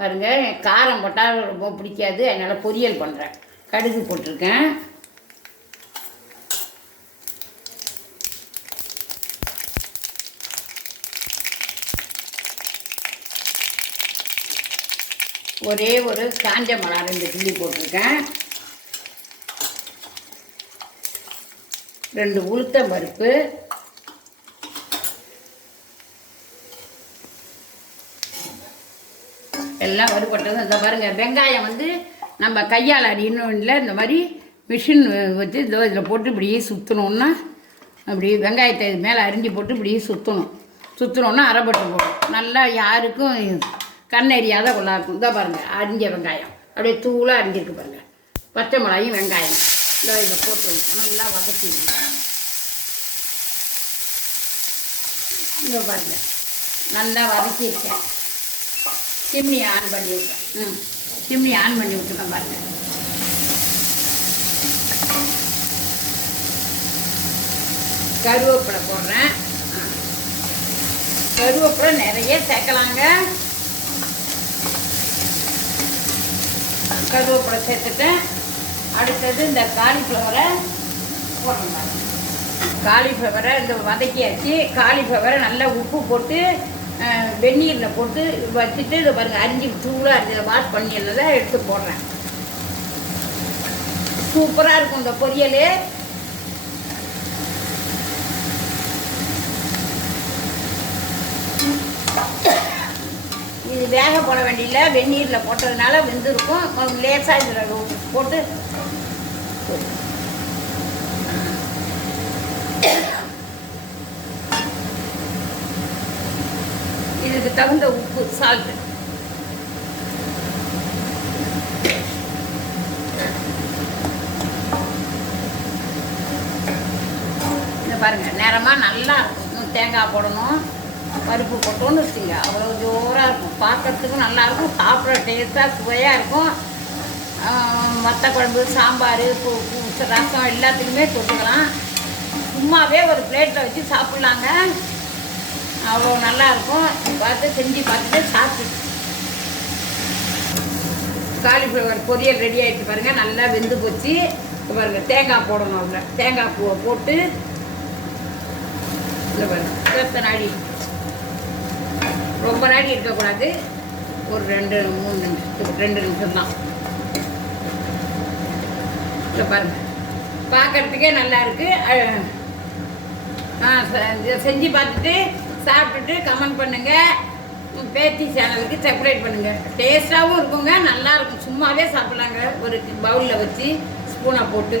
பாருங்கள் காரம் போட்டால் ரொம்ப பிடிக்காது அதனால் பொரியல் பண்ணுறேன் கடுகு போட்டிருக்கேன். ஒரே ஒரு காஞ்ச மிளகா ரெண்டு கிள்ளி போட்டிருக்கேன். ரெண்டு உளுத்தம் பருப்பு எல்லாம் வறுபட்டதும் இந்த பாருங்க வெங்காயம் வந்து நம்ம கையால் அடிக்கணும் இல்லை இந்த மாதிரி மிஷின் வச்சு இதோ இதில் போட்டு இப்படியே சுற்றணுன்னா அப்படி வெங்காயத்தை இது மேலே அரிஞ்சு போட்டு இப்படியே சுற்றணும் சுற்றணுன்னா அரைப்பட்டு போடும். நல்லா யாருக்கும் கண் எரியாத கொள்ளா இருக்கும். இதோ பாருங்கள் அரிஞ்ச வெங்காயம். அப்படியே தூளாக அரிஞ்சிருக்கு பாருங்கள் பச்சை மிளகாயும் வெங்காயம். இதோ இதில் போட்டு நல்லா வதக்கி இதோ பாருங்கள் நல்லா வதக்கியிருக்கேன். சிம்னி ஆன் பண்ணி விட்டேன் ம். சிம்னி ஆன் பண்ணி விட்டுருக்கேன் பாருங்கள் கருவேப்பிலை போடுறேன். ஆ. கருவேப்பிலை நிறைய சேர்க்கலாங்க. கருவேப்பிலை சேர்த்துட்டேன் அடுத்தது இந்த காலிஃப்ளவரை போடணும் காலிஃப்ளவரை இந்த வதக்கியாச்சு. காலிஃப்ளவரை நல்லா உப்பு போட்டு வெந்நீரில் போட்டு வச்சுட்டு இதை பாருங்கள் அரிஞ்சு தூளாக இருக்குது வாஷ் பண்ணியிருந்ததை எடுத்து போடுறேன். சூப்பராக இருக்கும் இந்த பொரியல். இது வேக போட வேண்டியதில்லை வெந்நீரில் போட்டதுனால வெந்திருக்கும். லேசாக இதில் போட்டு இதுக்கு தகுந்த உப்பு சால்ட்டு இந்த பாருங்கள் நேரமாக நல்லா இருக்கும். தேங்காய் போடணும் பருப்பு போட்டோன்னு வச்சுங்க. அவ்வளோ ஜோராக இருக்கும். பார்க்கறதுக்கும் நல்லாயிருக்கும் சாப்பிட்ற டேஸ்ட்டாக சுவையாக இருக்கும். மற்ற குழம்பு சாம்பார் பூ ரசம் எல்லாத்துக்குமே தொட்டுக்கலாம். சும்மாவே ஒரு பிளேட்டில் வச்சு சாப்பிட்லாங்க. அவ்வளோ நல்லாயிருக்கும். பார்த்து செஞ்சு பார்த்துட்டு சாப்பிட்டு காலிஃப்ளவர் பொரியல் ரெடி ஆகிட்டு பாருங்கள் நல்லா வெந்து போச்சு. இப்போ பாருங்கள் தேங்காய் போடணும் அதில். தேங்காய் பூவை போட்டு இல்லை பாருங்கள் இருபத்த நாடி ரொம்ப நாடி இருக்கக்கூடாது. ஒரு ரெண்டு மூணு நிமிஷத்துக்கு ரெண்டு நிமிஷம் தான் இல்லை பாருங்கள் பார்க்கறதுக்கே நல்லா இருக்குது ஆ செஞ்சு பார்த்துட்டு சாப்பிட்டுட்டு கமெண்ட் பண்ணுங்க. பேத்தி சேனலுக்கு செப்பரேட் பண்ணுங்க. டேஸ்ட்டாகவும் இருக்குங்க நல்லா இருக்கும். சும்மாவே சாப்பிட்லாங்க. ஒரு பவுலில் வச்சு ஸ்பூனை போட்டு.